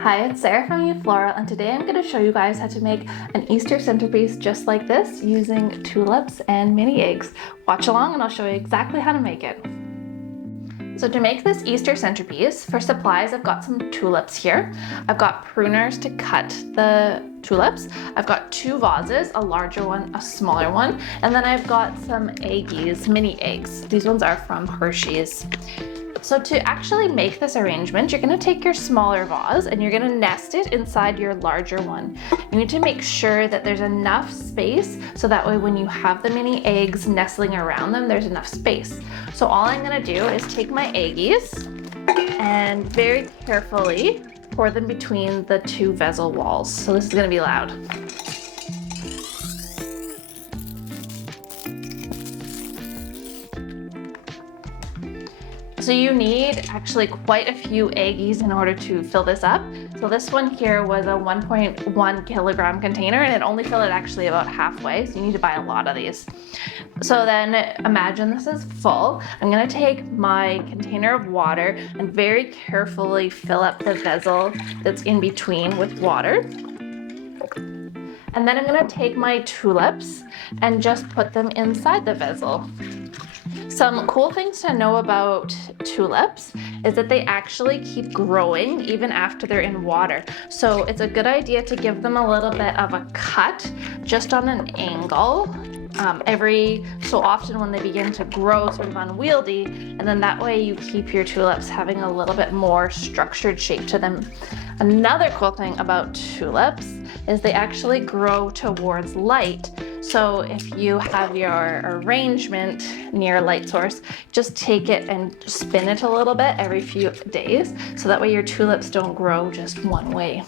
Hi, it's Sarah from Floral, and today I'm going to show you guys how to make an Easter centerpiece just like this using tulips and mini eggs. Watch along and I'll show you exactly how to make it. So to make this Easter centerpiece, for supplies I've got some tulips here. I've got pruners to cut the tulips. I've got 2 vases, a larger one, a smaller one, and then I've got some eggies, mini eggs. These ones are from Hershey's. So to actually make this arrangement, you're gonna take your smaller vase and you're gonna nest it inside your larger one. You need to make sure that there's enough space so that way when you have the mini eggs nestling around them, there's enough space. So all I'm gonna do is take my eggies and very carefully pour them between the 2 vessel walls. So this is gonna be loud. So you need actually quite a few eggies in order to fill this up. So this one here was a 1.1 kilogram container and it only filled it actually about halfway. So you need to buy a lot of these. So then imagine this is full. I'm gonna take my container of water and very carefully fill up the vessel that's in between with water. And then I'm gonna take my tulips and just put them inside the vessel. Some cool things to know about tulips is that they actually keep growing even after they're in water. So it's a good idea to give them a little bit of a cut just on an angle every so often when they begin to grow sort of unwieldy, and then that way you keep your tulips having a little bit more structured shape to them. Another cool thing about tulips is they actually grow towards light. So if you have your arrangement near a light source, just take it and spin it a little bit every few days so that way your tulips don't grow just one way.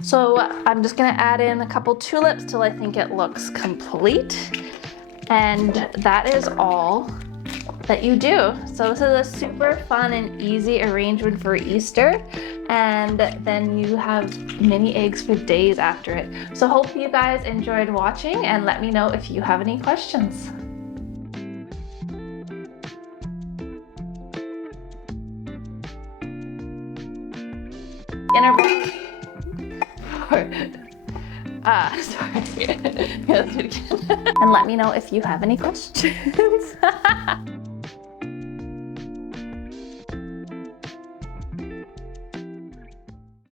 So I'm just gonna add in a couple tulips till I think it looks complete. And that is all that you do. So this is a super fun and easy arrangement for Easter. And then you have mini eggs for days after it. So hope you guys enjoyed watching and let me know if you have any questions. Sorry. Let's do it again. And let me know if you have any questions.